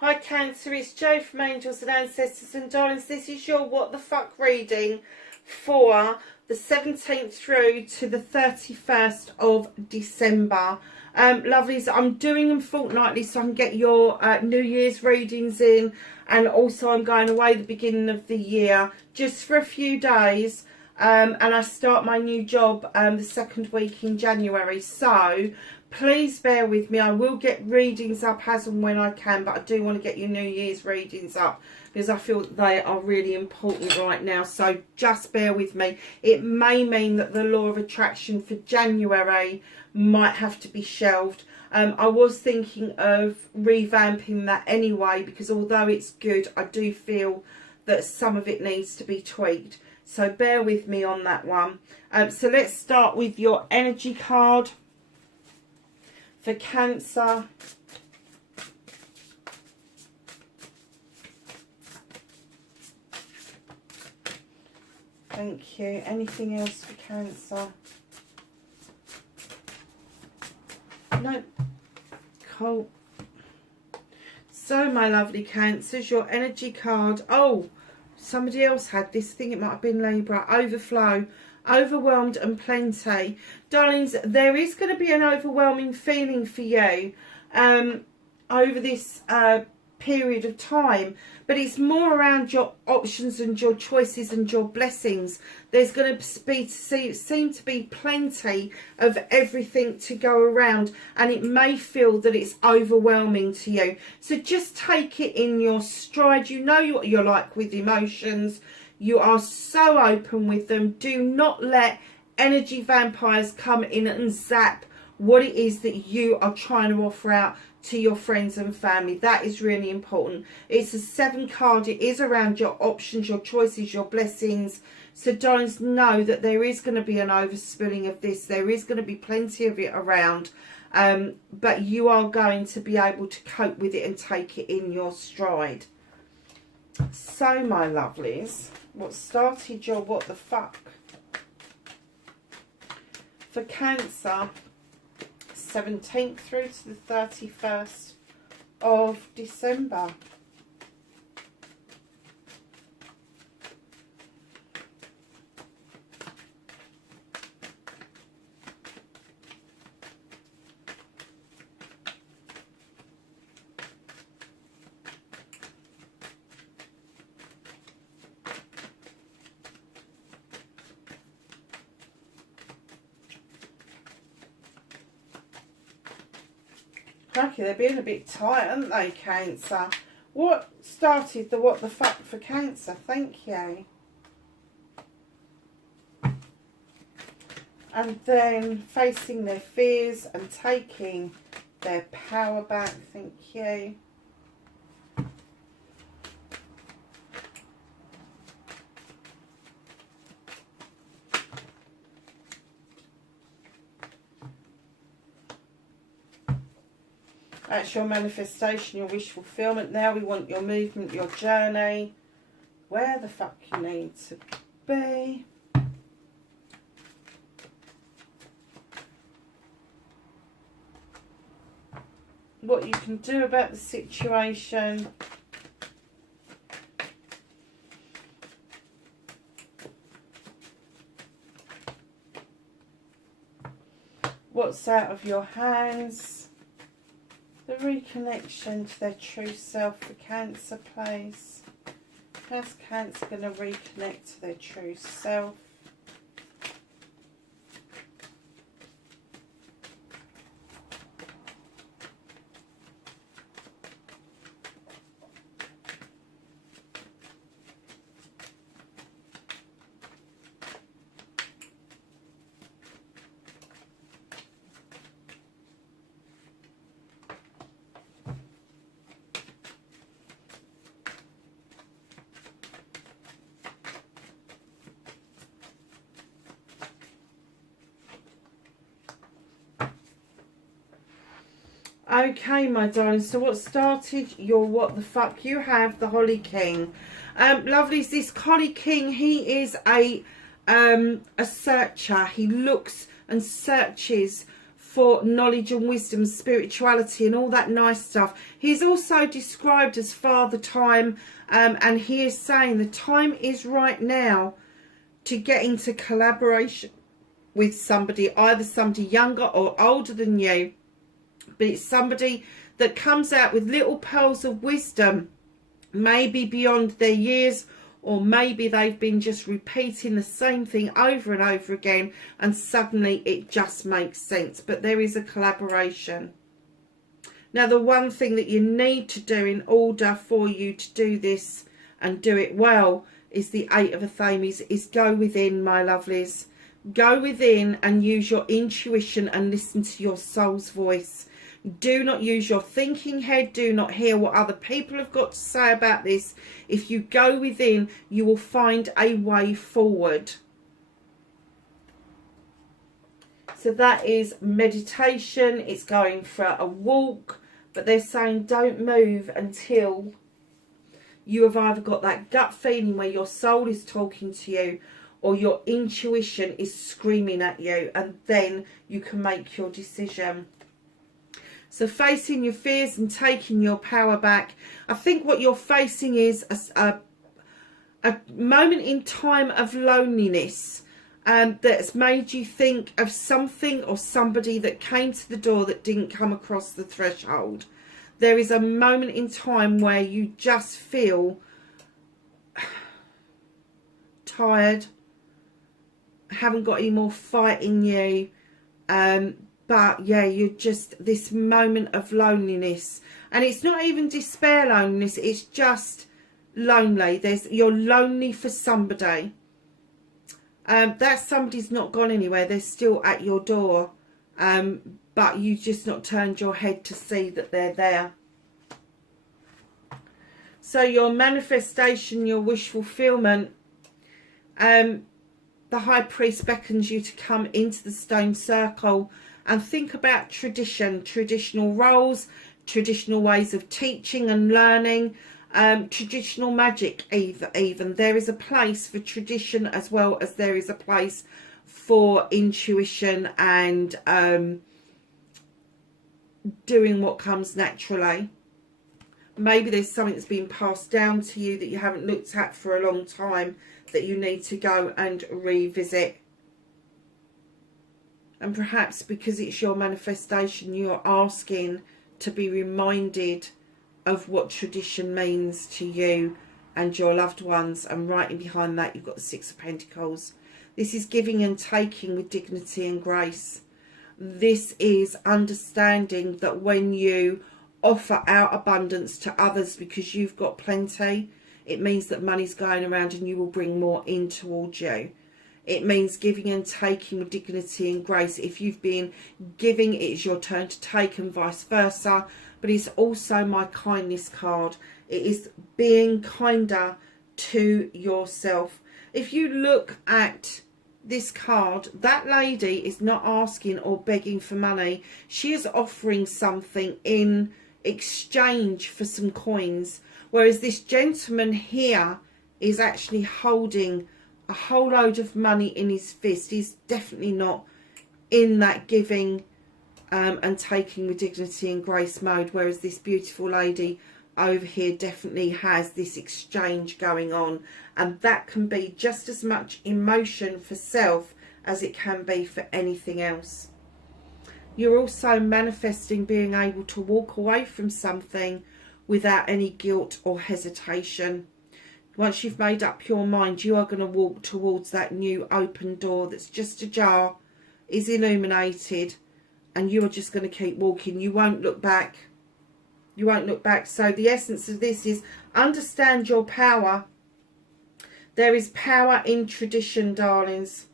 Hi Cancer, it's Jo from Angels and Ancestors and Darlings. This is your What the Fuck reading for the 17th through to the 31st of December. Lovelies, I'm doing them fortnightly so I can get your New Year's readings in, and also I'm going away the beginning of the year just for a few days, and I start my new job the second week in January. So please bear with me. I will get readings up as and when I can, but I do want to get your New Year's readings up because I feel that they are really important right now. So just bear with me. It may mean that the law of attraction for January might have to be shelved. I was thinking of revamping that anyway, because although it's good, I do feel that some of it needs to be tweaked. So bear with me on that one. So let's start with your energy card for Cancer. Thank you. Anything else for Cancer? No. Cool. So my lovely Cancers, your energy card. Oh, somebody else had this thing. It might have been Libra. Overflow. Overwhelmed and plenty. Darlings, there is going to be an overwhelming feeling for you over this period of time, but it's more around your options and your choices and your blessings. There's going to be seem to be plenty of everything to go around, and it may feel that it's overwhelming to you. So just take it in your stride. You know what you're like with emotions. You are so open with them. Do not let energy vampires come in and zap what it is that you are trying to offer out to your friends and family. That is really important. It's a 7 card. It is around your options, your choices, your blessings. So darlings, know that there is going to be an overspilling of this. There is going to be plenty of it around. But you are going to be able to cope with it and take it in your stride. So my lovelies, what started your what the fuck for Cancer, 17th through to the 31st of December. Cracky, they're being a bit tight, aren't they, Cancer? What started the what the fuck for Cancer? Thank you. And then facing their fears and taking their power back. Thank you. That's your manifestation, your wish fulfillment. Now we want your movement, your journey, where the fuck you need to be. What you can do about the situation. What's out of your hands. The reconnection to their true self for Cancer, please. How's Cancer going to reconnect to their true self? Okay, my darling, so what started your what the fuck? You have the Holly King. Lovelies, this Holly King, he is a searcher. He looks and searches for knowledge and wisdom, spirituality and all that nice stuff. He's also described as Father Time, and he is saying the time is right now to get into collaboration with somebody, either somebody younger or older than you, but it's somebody that comes out with little pearls of wisdom, maybe beyond their years, or maybe they've been just repeating the same thing over and over again and suddenly it just makes sense. But there is a collaboration. Now, the one thing that you need to do in order for you to do this and do it well is the 8 of Athames, is go within, my lovelies. Go within and use your intuition and listen to your soul's voice. Do not use your thinking head. Do not hear what other people have got to say about this. If you go within, you will find a way forward. So that is meditation. It's going for a walk. But they're saying don't move until you have either got that gut feeling where your soul is talking to you or your intuition is screaming at you, and then you can make your decision. So facing your fears and taking your power back. I think what you're facing is a moment in time of loneliness that's made you think of something or somebody that came to the door that didn't come across the threshold. There is a moment in time where you just feel tired, haven't got any more fight in you, but yeah, you're just this moment of loneliness, and it's not even despair loneliness, it's just lonely. You're lonely for somebody. That somebody's not gone anywhere, they're still at your door, but you've just not turned your head to see that they're there. So your manifestation, your wish fulfillment, the High Priest beckons you to come into the stone circle and think about tradition, traditional roles, traditional ways of teaching and learning, traditional magic even. There is a place for tradition as well as there is a place for intuition and doing what comes naturally. Maybe there's something that's been passed down to you that you haven't looked at for a long time that you need to go and revisit. And perhaps because it's your manifestation, you're asking to be reminded of what tradition means to you and your loved ones. And right in behind that, you've got the 6 of Pentacles. This is giving and taking with dignity and grace. This is understanding that when you offer out abundance to others because you've got plenty, it means that money's going around and you will bring more in towards you. It means giving and taking with dignity and grace. If you've been giving, it's your turn to take, and vice versa. But it's also my kindness card. It is being kinder to yourself. If you look at this card, that lady is not asking or begging for money. She is offering something in exchange for some coins. Whereas this gentleman here is actually holding a whole load of money in his fist. He's definitely not in that giving and taking with dignity and grace mode, whereas this beautiful lady over here definitely has this exchange going on, and that can be just as much emotion for self as it can be for anything else. You're also manifesting being able to walk away from something without any guilt or hesitation. Once you've made up your mind, you are going to walk towards that new open door that's just ajar, is illuminated, and you are just going to keep walking. You won't look back. You won't look back. So the essence of this is understand your power. There is power in tradition, darlings.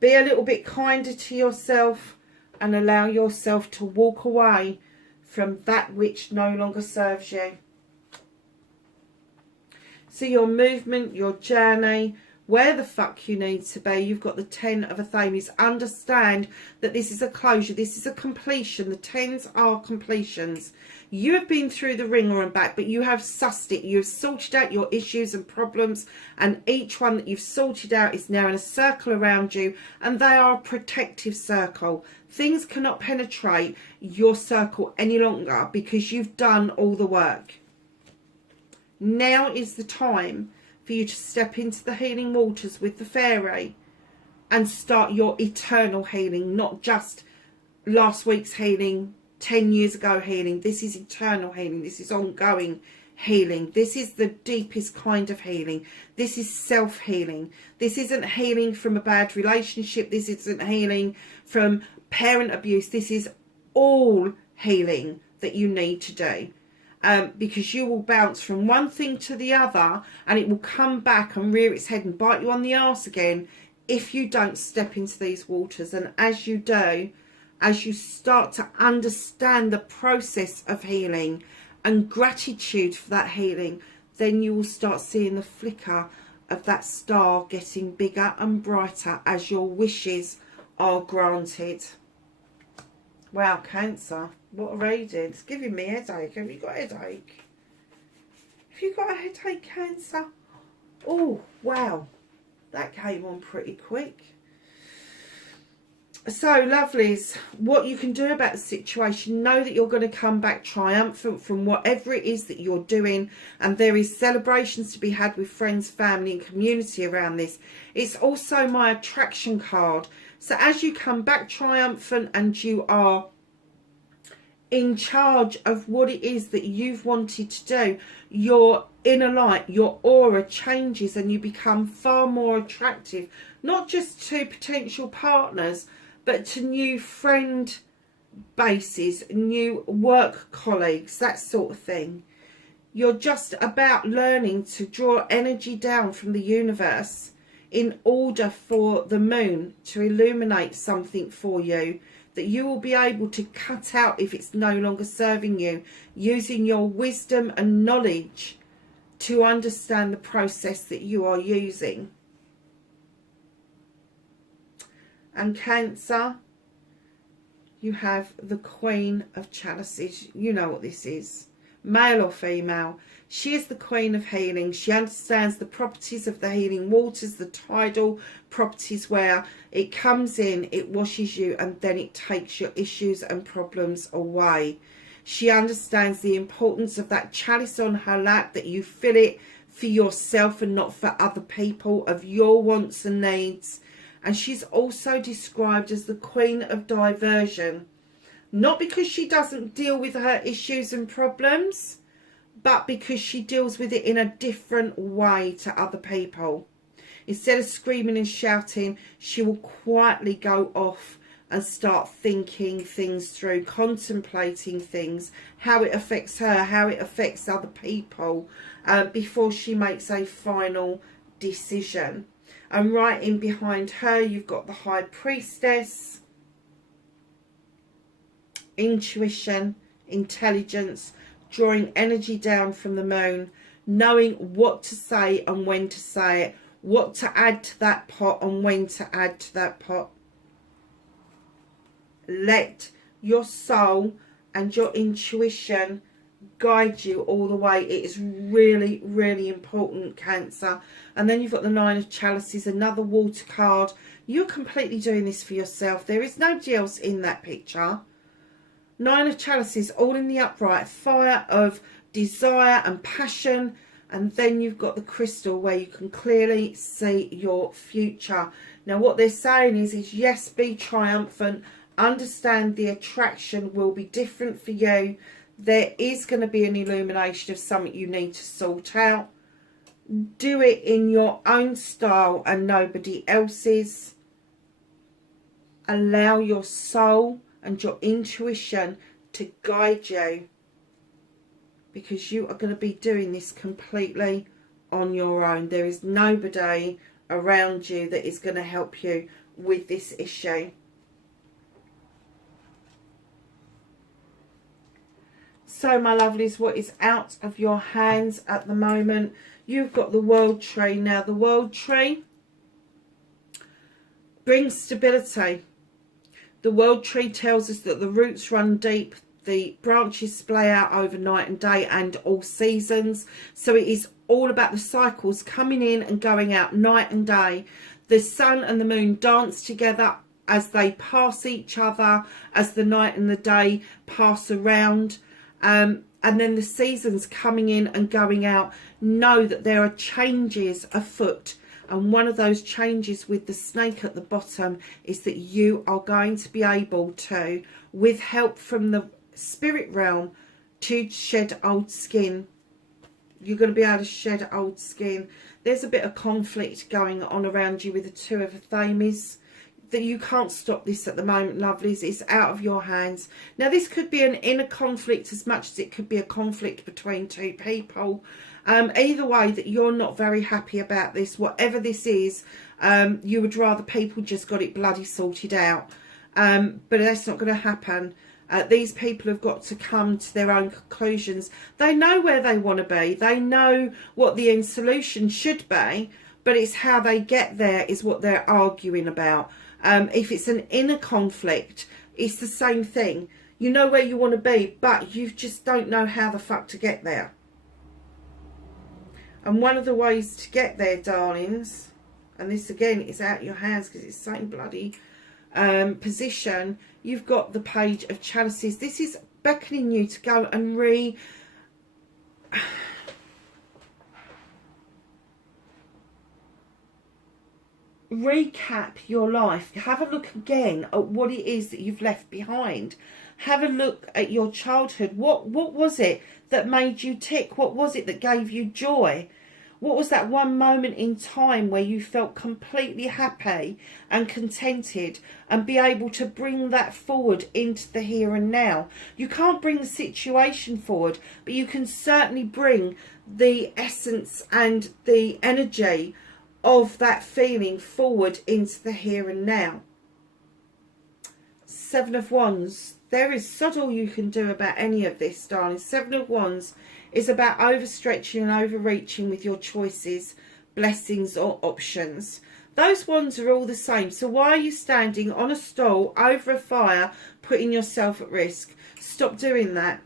Be a little bit kinder to yourself and allow yourself to walk away from that which no longer serves you. So your movement, your journey, where the fuck you need to be. You've got the 10 of Athenians. Understand that this is a closure. This is a completion. The 10s are completions. You have been through the ringer and back, but you have sussed it. You've sorted out your issues and problems, and each one that you've sorted out is now in a circle around you, and they are a protective circle. Things cannot penetrate your circle any longer because you've done all the work. Now is the time for you to step into the healing waters with the fairy and start your eternal healing, not just last week's healing, 10 years ago healing. This is eternal healing. This is ongoing healing. This is the deepest kind of healing. This is self-healing. This isn't healing from a bad relationship. This isn't healing from parent abuse. This is all healing that you need to do. Because you will bounce from one thing to the other, and it will come back and rear its head and bite you on the arse again if you don't step into these waters. And as you do, as you start to understand the process of healing and gratitude for that healing, then you will start seeing the flicker of that star getting bigger and brighter as your wishes are granted. Wow, Cancer. What a reading. It's giving me a headache. Have you got a headache? Have you got a headache, Cancer? Oh, wow. That came on pretty quick. So, lovelies, what you can do about the situation, know that you're going to come back triumphant from whatever it is that you're doing, and there is celebrations to be had with friends, family and community around this. It's also my attraction card. So as you come back triumphant and you are in charge of what it is that you've wanted to do, your inner light, your aura changes and you become far more attractive, not just to potential partners, but to new friend bases, new work colleagues, that sort of thing. You're just about learning to draw energy down from the universe in order for the moon to illuminate something for you that you will be able to cut out if it's no longer serving you, using your wisdom and knowledge to understand the process that you are using. And Cancer, you have the Queen of Chalices. You know what this is. Male or female. She is the Queen of Healing. She understands the properties of the healing waters, the tidal properties where it comes in, it washes you, and then it takes your issues and problems away. She understands the importance of that chalice on her lap, that you fill it for yourself and not for other people, of your wants and needs. And she's also described as the Queen of Diversion. Not because she doesn't deal with her issues and problems, but because she deals with it in a different way to other people. Instead of screaming and shouting, she will quietly go off and start thinking things through, contemplating things, how it affects her, how it affects other people, before she makes a final decision. And right in behind her, you've got the High Priestess. Intuition, intelligence, drawing energy down from the moon, knowing what to say and when to say it, what to add to that pot and when to add to that pot. Let your soul and your intuition guide you all the way. It is really, really important, Cancer. And then you've got the Nine of Chalices, another water card. You're completely doing this for yourself. There is nobody else in that picture. Nine of Chalices, all in the upright, fire of desire and passion. And then you've got the crystal where you can clearly see your future. Now what they're saying is yes, be triumphant. Understand the attraction will be different for you. There is going to be an illumination of something you need to sort out. Do it in your own style and nobody else's. Allow your soul and your intuition to guide you, because you are going to be doing this completely on your own. There is nobody around you that is going to help you with this issue. So my lovelies, what is out of your hands at the moment? You've got the World Tree. Now the World Tree brings stability. The world tree tells us that the roots run deep, the branches splay out over night and day and all seasons. So it is all about the cycles coming in and going out night and day. The sun and the moon dance together as they pass each other, as the night and the day pass around. And then the seasons coming in and going out. Know that there are changes afoot. And one of those changes with the snake at the bottom is that you are going to be able to, with help from the spirit realm, to shed old skin. You're going to be able to shed old skin. There's a bit of conflict going on around you with the Two of Thames. That you can't stop this at the moment, lovelies. It's out of your hands. Now, this could be an inner conflict as much as it could be a conflict between two people. Either way, that you're not very happy about this. Whatever this is, you would rather people just got it bloody sorted out. But that's not going to happen. These people have got to come to their own conclusions. They know where they want to be. They know what the end solution should be. But it's how they get there is what they're arguing about. If it's an inner conflict, it's the same thing. You know where you want to be, but you just don't know how the fuck to get there. And one of the ways to get there, darlings, and this again is out your hands because it's the same bloody position. You've got the Page of Chalices. This is beckoning you to go and recap your life. Have a look again at what it is that you've left behind. Have a look at your childhood. What was it that made you tick? What was it that gave you joy? What was that one moment in time where you felt completely happy and contented, and be able to bring that forward into the here and now? You can't bring the situation forward, but you can certainly bring the essence and the energy of that feeling forward into the here and now. Seven of Wands. There is sod all you can do about any of this, darling. Seven of Wands is about overstretching and overreaching with your choices, blessings or options. Those wands are all the same. So why are you standing on a stool over a fire, putting yourself at risk? Stop doing that.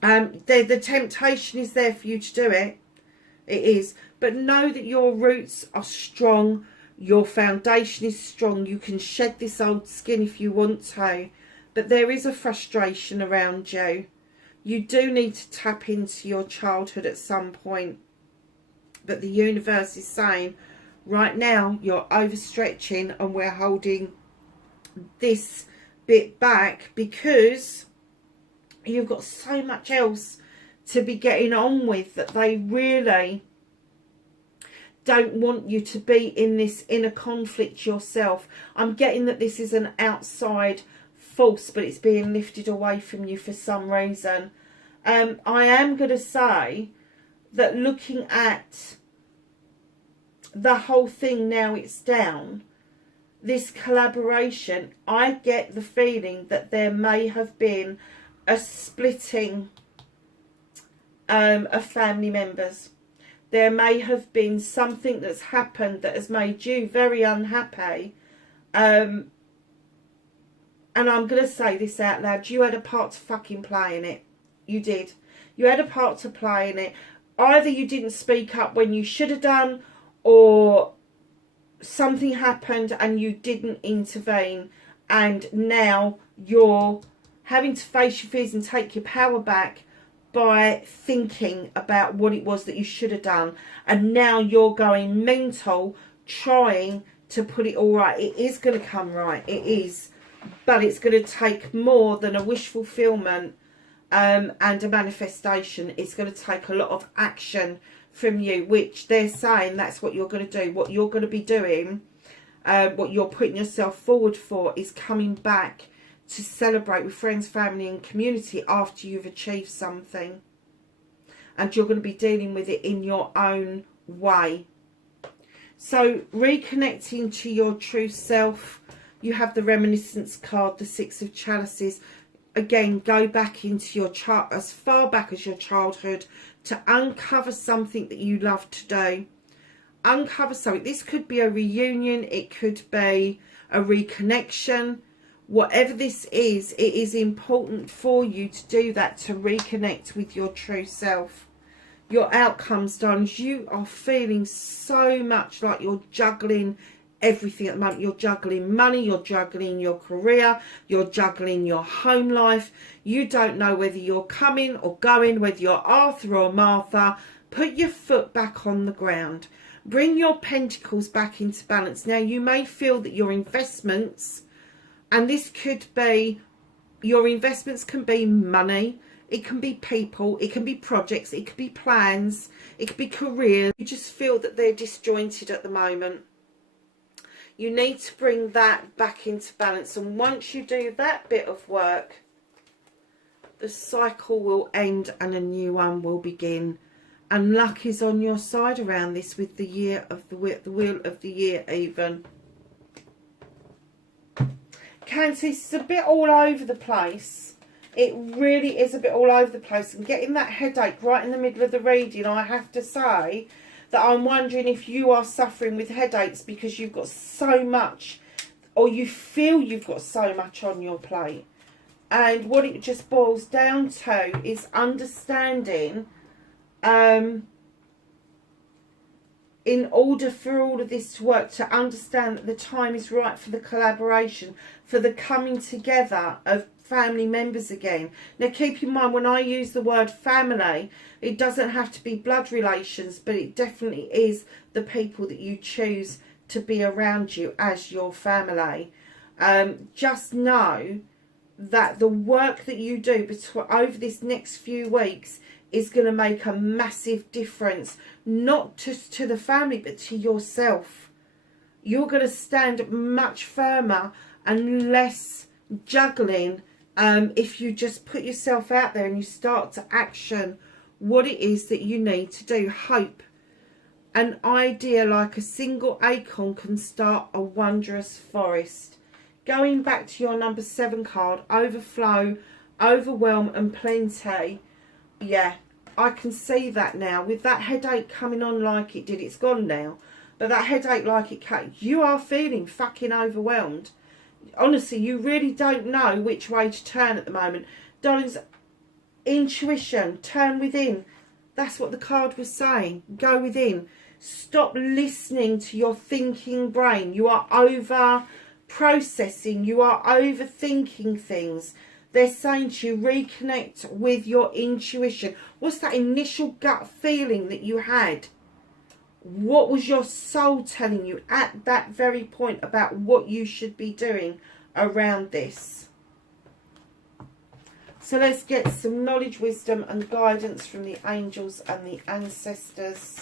The temptation is there for you to do it. It is. But know that your roots are strong. Your foundation is strong. You can shed this old skin if you want to. But there is a frustration around you. You do need to tap into your childhood at some point. But the universe is saying, right now, you're overstretching and we're holding this bit back because you've got so much else to be getting on with that they really don't want you to be in this inner conflict yourself. I'm getting that this is an outside force, but it's being lifted away from you for some reason. I am going to say that looking at the whole thing now it's down, this collaboration, I get the feeling that there may have been a splitting of family members. There may have been something that's happened that has made you very unhappy. And I'm going to say this out loud. You had a part to fucking play in it. You did. You had a part to play in it. Either you didn't speak up when you should have done, or something happened and you didn't intervene. And now you're having to face your fears and take your power back by thinking about what it was that you should have done. And now you're going mental trying to put it all right. It is going to come right. It is. But it's going to take more than a wish fulfillment and a manifestation. It's going to take a lot of action from you, which they're saying that's what you're going to do. What you're going to be doing, what you're putting yourself forward for, is coming back to celebrate with friends, family and community after you've achieved something. And you're going to be dealing with it in your own way. So reconnecting to your true self. You have the reminiscence card, the Six of Chalices. Again, go back into your chart as far back as your childhood to uncover something that you love to do. uncover something. This could be a reunion, it could be a reconnection. Whatever this is, it is important for you to do that, to reconnect with your true self. Your outcomes, darlings, you are feeling so much like you're juggling everything at the moment. You're juggling money, you're juggling your career, you're juggling your home life. You don't know whether you're coming or going, whether you're Arthur or Martha. Put your foot back on the ground. Bring your pentacles back into balance. Now, you may feel that your investments, and this could be, your investments can be money, it can be people, it can be projects, it could be plans, it could be careers. You just feel that they're disjointed at the moment. You need to bring that back into balance. And once you do that bit of work, the cycle will end and a new one will begin. And luck is on your side around this with the year of the wheel of the year even. Cancer, this is a bit all over the place. It really is a bit all over the place. And getting that headache right in the middle of the reading, I have to say that I'm wondering if you are suffering with headaches because you've got so much, or you feel you've got so much on your plate. And what it just boils down to is understanding, in order for all of this to work, to understand that the time is right for the collaboration, for the coming together of family members again. Now, keep in mind, when I use the word family, it doesn't have to be blood relations, but it definitely is the people that you choose to be around you as your family. Just know that the work that you do over this next few weeks is going to make a massive difference, not just to the family, but to yourself. You're going to stand much firmer and less juggling if you just put yourself out there and you start to action what it is that you need to do. Hope. An idea like a single acorn can start a wondrous forest. Going back to your number 7 card, overflow, overwhelm and plenty. Yeah, I can see that now. With that headache coming on like it did, it's gone now. But that headache like it came, you are feeling fucking overwhelmed. Honestly, you really don't know which way to turn at the moment. Darlings, intuition, turn within. That's what the card was saying. Go within. Stop listening to your thinking brain. You are over processing. You are overthinking things. They're saying to you, reconnect with your intuition. What's that initial gut feeling that you had? What was your soul telling you at that very point about what you should be doing around this? So let's get some knowledge, wisdom and guidance from the angels and the ancestors.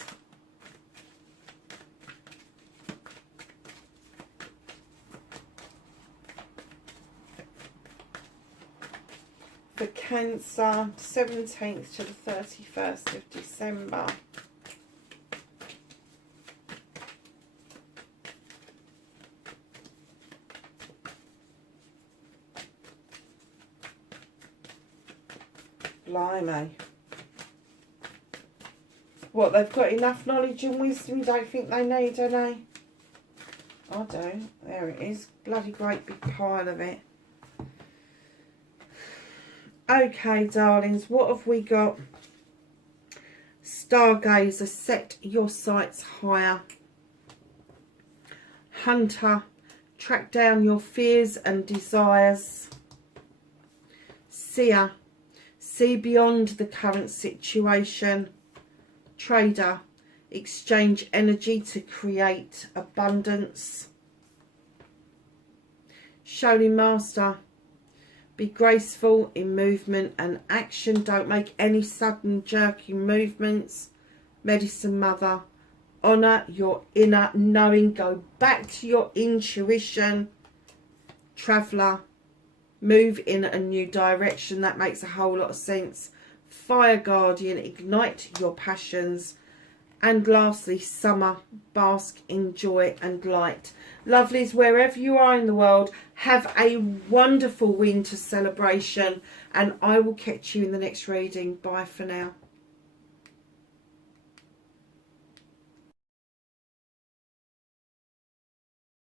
For Cancer, 17th to the 31st of December. Blimey. What, they've got enough knowledge and wisdom, don't think they need, do they? I do. There it is. Bloody great big pile of it. Okay, darlings, what have we got? Stargazer, set your sights higher. Hunter, track down your fears and desires. Seer, see beyond the current situation. Trader, exchange energy to create abundance. Shaolin Master, be graceful in movement and action. Don't make any sudden jerky movements. Medicine Mother, honour your inner knowing. Go back to your intuition. Traveller, move in a new direction. That makes a whole lot of sense. Fire Guardian, ignite your passions. And lastly, Summer, bask in joy and light. Lovelies, wherever you are in the world, have a wonderful winter celebration. And I will catch you in the next reading. Bye for now.